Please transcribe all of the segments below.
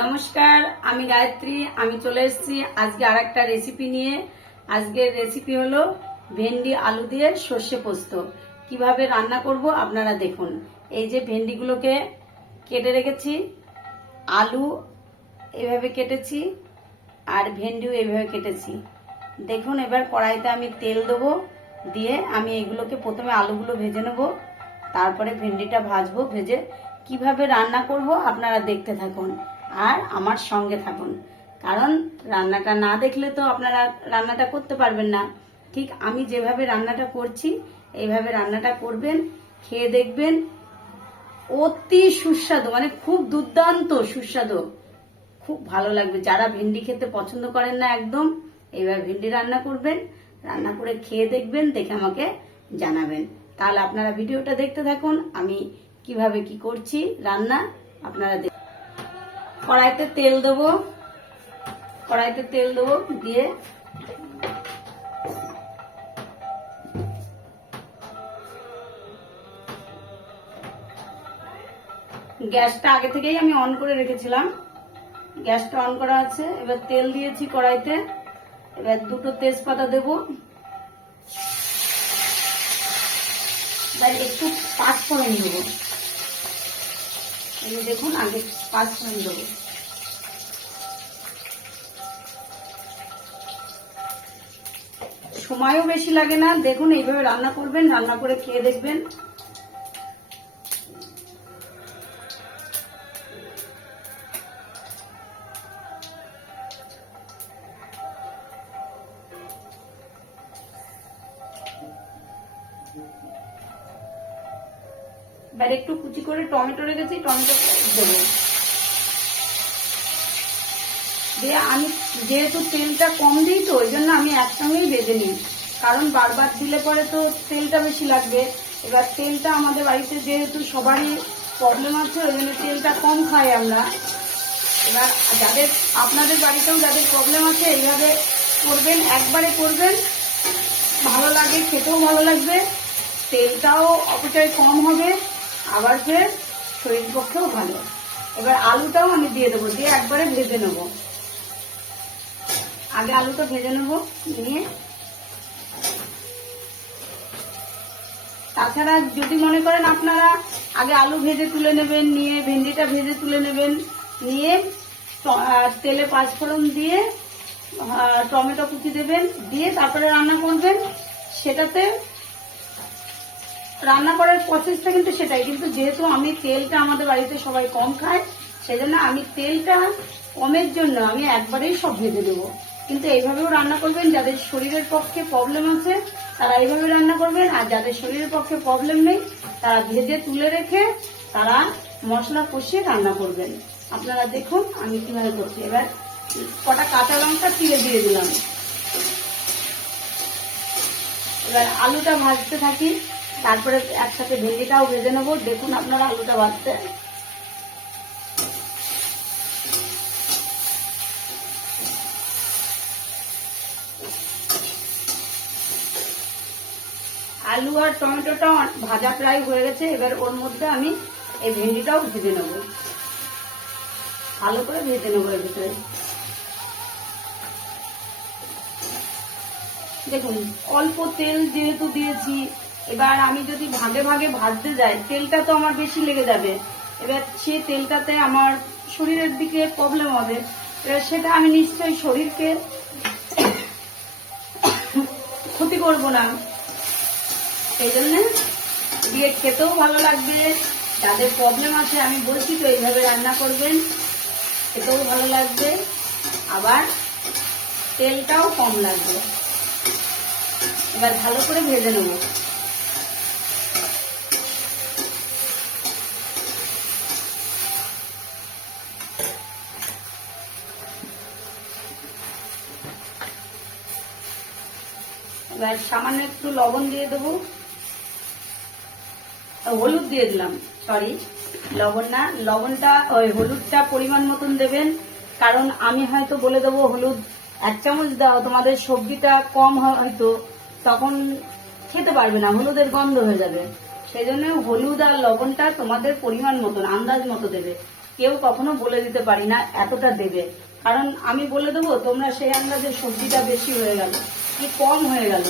নমস্কার, আমি গায়ত্রী। আমি চলে এসেছি আজকে আর একটা রেসিপি নিয়ে। আজকের রেসিপি হলো ভেন্ডি আলু দিয়ে সর্ষে পোস্ত। কিভাবে রান্না করব আপনারা দেখুন। এই যে ভেন্ডিগুলোকে কেটে রেখেছি, আলু এভাবে কেটেছি আর ভেন্ডিও এভাবে কেটেছি। দেখুন, এবার কড়াইতে আমি তেল দেবো, দিয়ে আমি এগুলোকে প্রথমে আলুগুলো ভেজে নেব, তারপরে ভেন্ডিটা ভাজবো। ভেজে কিভাবে রান্না করব আপনারা দেখতে থাকুন আর আমার সঙ্গে থাকুন, কারণ রান্নাটা না দেখলে তো আপনারা রান্নাটা করতে পারবেন না। ঠিক আমি যেভাবে রান্নাটা করছি এইভাবে রান্নাটা করবেন, খেয়ে দেখবেন। অতি সুস্বাদু, মানে খুব দুর্দান্ত সুস্বাদু, খুব ভালো লাগবে। যারা ভেন্ডি খেতে পছন্দ করেন না একদম, এইভাবে ভেন্ডি রান্না করবেন, রান্না করে খেয়ে দেখবেন, দেখে আমাকে জানাবেন। তাহলে আপনারা ভিডিওটা দেখতে থাকুন, আমি কিভাবে কি করছি রান্না আপনারা দেখুন। কড়াইতে তেল দেবো, দিয়ে গ্যাসটা আগে থেকেই আমি অন করে রেখেছিলাম, গ্যাসটা অন করা আছে। এবার তেল দিয়েছি কড়াইতে, এবার দুটো তেজপাতা দেব, এবার একটু পাঁচফোড়ন দেবো। দেখুন, আগে পাঁচফোড়ন দেবো। সময়ও বেশি লাগে না, দেখুন এইভাবে রান্না করবেন, রান্না করে খেয়ে দেখবেন। এবার একটু কুচি করে টমেটো রেখেছি, টমেটো দেবো। দিয়ে আমি যেহেতু তেলটা কম দিই, তো ওই জন্য আমি একসঙ্গেই ভেজে নিই, কারণ বারবার দিলে পরে তো তেলটা বেশি লাগবে। এবার তেলটা আমাদের বাড়িতে যেহেতু সবারই প্রবলেম আছে, ওই জন্য তেলটা কম খাই আমরা। এবার যাদের আপনাদের বাড়িতেও যাদের প্রবলেম আছে এইভাবে করবেন, একবারে করবেন, ভালো লাগে, খেতেও ভালো লাগবে, তেলটাও অপচয় কম হবে, আবার ফের শরীর পক্ষেও ভালো। এবার আলুটাও আমি দিয়ে দেবো, দিয়ে একবারে ভেজে নেবো। আগে আলুটা ভেজে নেবো, নিয়ে তাছাড়া যদি মনে করেন আপনারা আগে আলু ভেজে তুলে নেবেন, নিয়ে ভেন্ডিটা ভেজে তুলে নেবেন, নিয়ে তেলে পাঁচফোড়ন দিয়ে টমেটো কুচি দেবেন, দিয়ে তারপরে রান্না করবেন। সেটাতে রান্না করার প্রসেসটা কিন্তু সেটাই, কিন্তু যেহেতু আমি তেলটা আমাদের বাড়িতে সবাই কম খায়, সেজন্য আমি তেলটা কমের জন্য আমি একবারেই সব ভেজে দেবো। কিন্তু এইভাবেও রান্না করবেন, যাদের শরীরের পক্ষে প্রবলেম আছে তারা এইভাবে রান্না করবেন, আর যাদের শরীরের পক্ষে প্রবলেম নেই তারা ভেজে তুলে রেখে তারা মশলা কষিয়ে রান্না করবেন। আপনারা দেখুন আমি কিভাবে করছি। এবার কটা কাঁচা লঙ্কা চিড়ে দিয়ে দিলাম। এবার আলুটা ভাজতে থাকি, তারপরে একসাথে ভেন্ডিটাও ভেজে নেবো। দেখুন আপনারা আলুটা ভাজতে, আলু আর টমেটোটা ভাজা প্রায় হয়ে গেছে। এবার ওর মধ্যে আমি এই ভেন্ডিটাও ভেজে নেবো, ভালো করে ভেজে নেবো। এর ভিতরে দেখুন অল্প তেল যেহেতু দিয়েছি, এবার আমি যদি ভাগে ভাগে ভাজতে যাই তেলটা তো আমার বেশি লেগে যাবে। এবার সেই তেলটাতে আমার শরীরের দিকে প্রবলেম হবে, এবার সেটা আমি নিশ্চয়ই শরীরকে ক্ষতি করব না। সেই জন্য দিয়ে খেতেও ভালো লাগবে। যাদের প্রবলেম আছে আমি বলছি তো এইভাবে রান্না করবেন, খেতেও ভালো লাগবে, আবার তেলটাও কম লাগবে। এবার ভালো করে ভেজে নেব। এবার সামান্য একটু লবণ দিয়ে দেবো, হলুদ দিয়ে দিলাম, সরি লবণ না, লবণটা ওই হলুদটা পরিমাণ মতন দেবেন, কারণ আমি হয়তো বলে দেবো হলুদ 1 চামচ দাও, তোমাদের সবজিটা কম হয়তো তখন খেতে পারবে না, হলুদের গন্ধ হয়ে যাবে। সেই জন্য হলুদ আর লবণটা তোমাদের পরিমাণ মতন আন্দাজ মতো দেবে। কেউ কখনো বলে দিতে পারি না এতটা দেবে, কারণ আমি বলে দেবো তোমরা সেই আন্দাজে সবজিটা বেশি হয়ে গেল কি কম হয়ে গেল,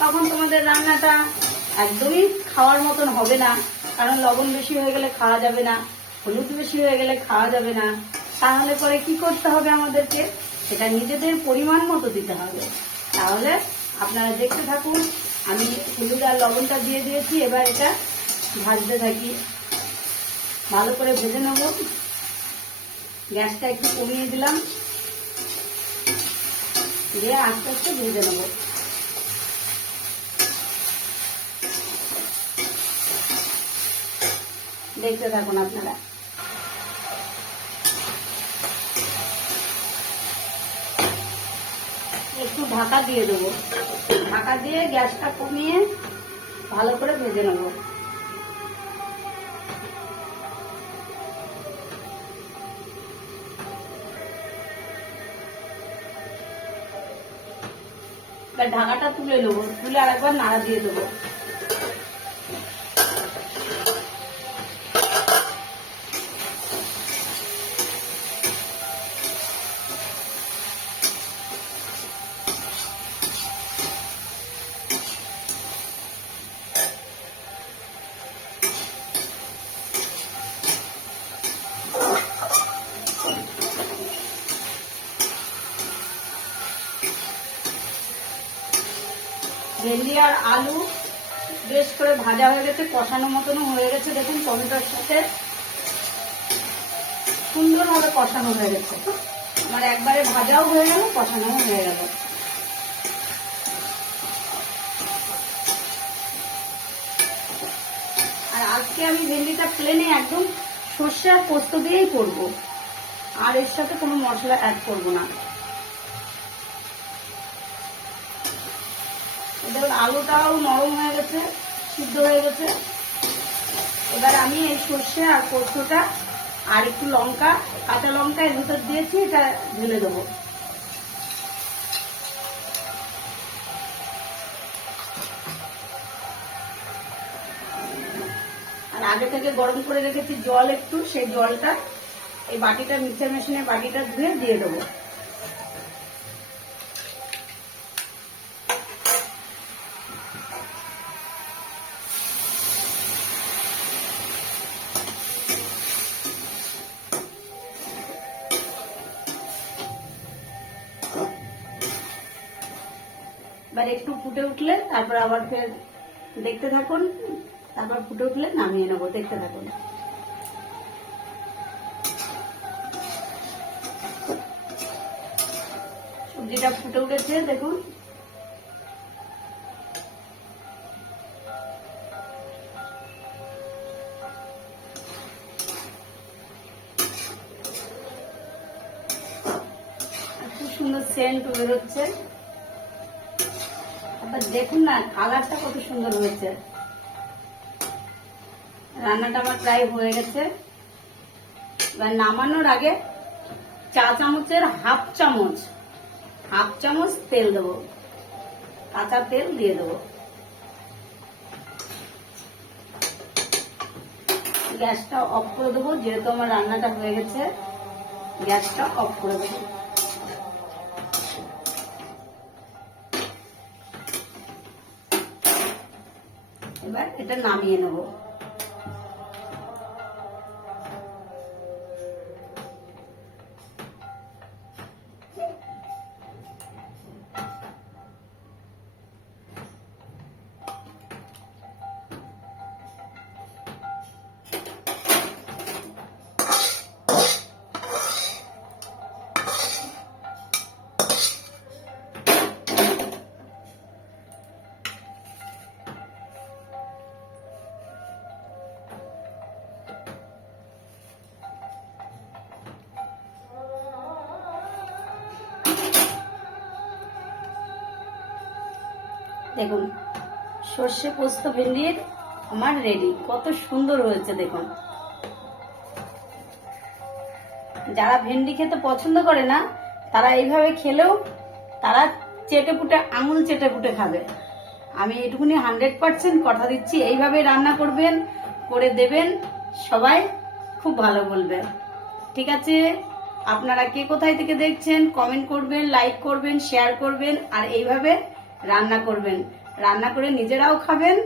তখন তোমাদের রান্নাটা একদমই খাওয়ার মতন হবে না। কারণ লবণ বেশি হয়ে গেলে খাওয়া যাবে না, হলুদ বেশি হয়ে গেলে খাওয়া যাবে না। তাহলে পরে কি করতে হবে আমাদেরকে, সেটা নিজেদের পরিমাণ মতো দিতে হবে। তাহলে আপনারা দেখতে থাকুন, আমি হলুদ আর লবণটা দিয়ে দিয়েছি, এবার এটা ভাজতে থাকি, ভালো করে ভেজে নেব। গ্যাসটা একটু কমিয়ে দিলাম, দিয়ে আস্তে আস্তে ভেজে নেব। দেখতে থাকুন আপনারা। একটু ঢাকা দিয়ে দেবো, ঢাকা দিয়ে গ্যাসটা কমিয়ে ভালো করে ভেজে নেব। এবার ঢাকাটা তুলে নেবো, তুলে আরেকবার নাড়া দিয়ে দেবো। ভেন্ডি আর আলু বেশ করে ভাজা হয়ে গেছে, কষানো মতনও হয়ে গেছে। দেখুন টমেটোর সাথে সুন্দরভাবে কষানো হয়ে গেছে, আমার একবারে ভাজাও হয়ে গেল, কষানোও হয়ে গেল। আর আজকে আমি ভেন্ডিটা প্লেনে একদম সর্ষে আর পোস্ত দিয়েই করবো, আর এর সাথে কোনো মশলা অ্যাড করবো না। আলুটাও নরম হয়ে গেছে, সিদ্ধ হয়ে গেছে। এবার আমি এই সর্ষে আর পোস্তটা আর একটু লঙ্কা, কাঁচা লঙ্কা এর ভিতর দিয়েছি, এটা ঢেলে দেবো। আর আগে থেকে গরম করে রেখেছি জল একটু, সেই জলটা এই বাটিটা, মিক্সার মেশিনের বাটিটা ধুয়ে দিয়ে দেবো। এবার একটু ফুটে উঠলে তারপর আবার ফের দেখতে থাকুন, তারপর ফুটে উঠলে নামিয়ে নেবো। দেখতে থাকুন। সবজিটা ফুটে উঠেছে, দেখুন। খুব সুন্দর সেন্ট বেরোচ্ছে। দেখুন না কালারটা কত সুন্দর হয়েছে। রান্নাটা আমার প্রায় হয়ে গেছে। এবার নামানোর আগে চা চামচের হাফ চামচ তেল দেবো, কাঁচা তেল দিয়ে দেবো। গ্যাসটা অফ করে দেবো, যেহেতু আমার রান্নাটা হয়ে গেছে, গ্যাসটা অফ করে দেবো। এবার এটা নামিয়ে নেব। দেখুন সর্ষে পোস্ত ভেন্ডির আমার রেডি, কত সুন্দর হয়েছে দেখুন। যারা ভেন্ডি খেতে পছন্দ করে না তারা এইভাবে খেলেও তারা চেটেপুটে, আঙুল চেটেপুটে খাবে। আমি এটুকুনি 100% কথা দিচ্ছি, এইভাবে রান্না করবেন, করে দেবেন, সবাই খুব ভালো বলবে। ঠিক আছে, আপনারা কে কোথায় থেকে দেখছেন কমেন্ট করবেন, লাইক করবেন, শেয়ার করবেন, আর এইভাবে রান্না করবেন। রান্না করে নিজেরাও খাবেন,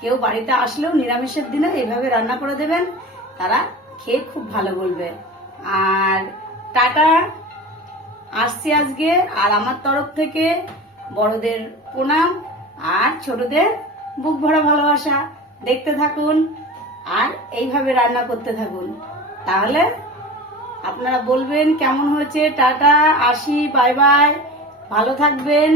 কেউ বাড়িতে আসলেও নিরামিষের দিনে এইভাবে রান্না করে দেবেন, তারা খেয়ে খুব ভালো বলবে। আর টাটা, আসছি আজকে। আর আমার তরফ থেকে বড়দের প্রণাম আর ছোটদের বুক ভরা ভালোবাসা। দেখতে থাকুন আর এইভাবে রান্না করতে থাকুন, তাহলে আপনারা বলবেন কেমন হয়েছে। টাটা, আসি, বাই বাই, ভালো থাকবেন।